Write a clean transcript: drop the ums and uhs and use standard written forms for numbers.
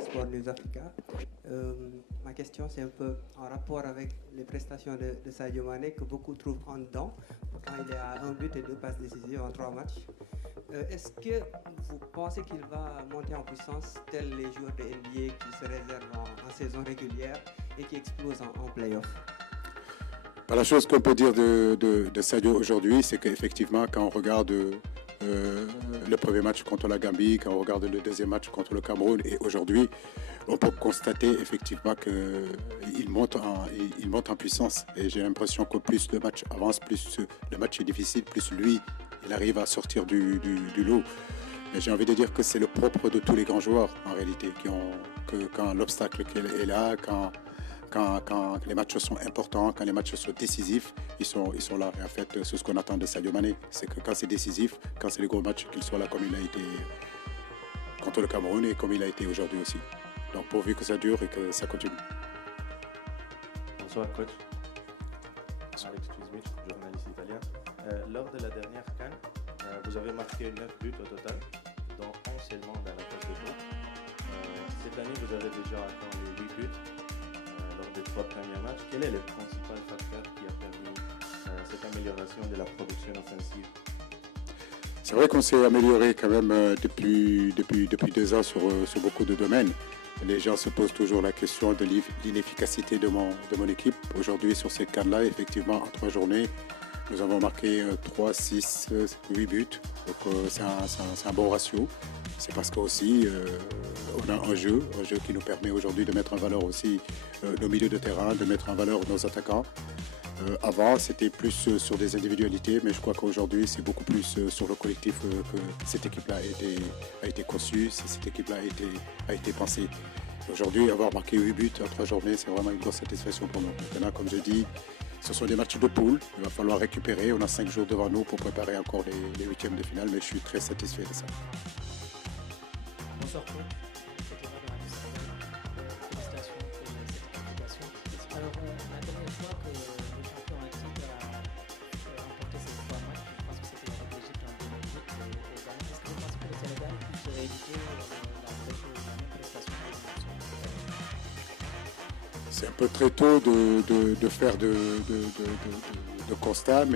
Sport News Africa. Ma question, c'est un peu en rapport avec les prestations de Sadio Mané, que beaucoup trouvent en dedans. Pourtant, il est à un but et 2 passes décisives en 3 matchs. Est-ce que vous pensez qu'il va monter en puissance, tels les joueurs de NBA qui se réservent en saison régulière et qui explosent en play-off? La chose qu'on peut dire de Sadio aujourd'hui, c'est qu'effectivement, quand on regarde le premier match contre la Gambie, quand on regarde le deuxième match contre le Cameroun et aujourd'hui, on peut constater effectivement qu'il monte en puissance. Et j'ai l'impression que plus le match avance, plus le match est difficile, plus lui, il arrive à sortir du lot. Et j'ai envie de dire que c'est le propre de tous les grands joueurs en réalité, quand l'obstacle est là, quand les matchs sont importants, quand les matchs sont décisifs, ils sont là. Et en fait, c'est ce qu'on attend de Sadio Mané. C'est que quand c'est décisif, quand c'est les gros matchs, qu'il soit là comme il a été contre le Cameroun et comme il a été aujourd'hui aussi. Donc pourvu que ça dure et que ça continue. Bonsoir coach. Alex Twismich, journaliste italien. Lors de la dernière CAN, vous avez marqué 9 buts au total, dont 11 seulement dans la phase de groupe. Cette année, vous avez déjà atteint les 8 buts. Lors des 3 premiers matchs, quel est le principal facteur qui a permis cette amélioration de la production offensive? C'est vrai qu'on s'est amélioré quand même depuis 2 ans sur beaucoup de domaines. Les gens se posent toujours la question de l'inefficacité de mon équipe. Aujourd'hui, sur ces cas-là, effectivement, en 3 journées, nous avons marqué 3, 6, 8 buts. Donc c'est un bon ratio. C'est parce qu'aussi, on a un jeu qui nous permet aujourd'hui de mettre en valeur aussi nos milieux de terrain, de mettre en valeur nos attaquants. Avant, c'était plus sur des individualités, mais je crois qu'aujourd'hui, c'est beaucoup plus sur le collectif que cette équipe-là a été conçue, cette équipe-là a été pensée. Aujourd'hui, avoir marqué 8 buts en 3 journées, c'est vraiment une grosse satisfaction pour nous. Maintenant, comme je dis, ce sont des matchs de poule, il va falloir récupérer. On a 5 jours devant nous pour préparer encore les huitièmes de finale, mais je suis très satisfait de ça. Bonsoir coach, c'était Robert Abissabel. Félicitations pour cette qualification. Alors la dernière fois que le champion en titre a remporté ces 3 matchs, je pense que c'était avec l'Égypte en 2008 au Ghana. Est-ce que vous pensez que le Sénégal puisse rééditer la même prestation que le C'est un peu très tôt de faire de constats, mais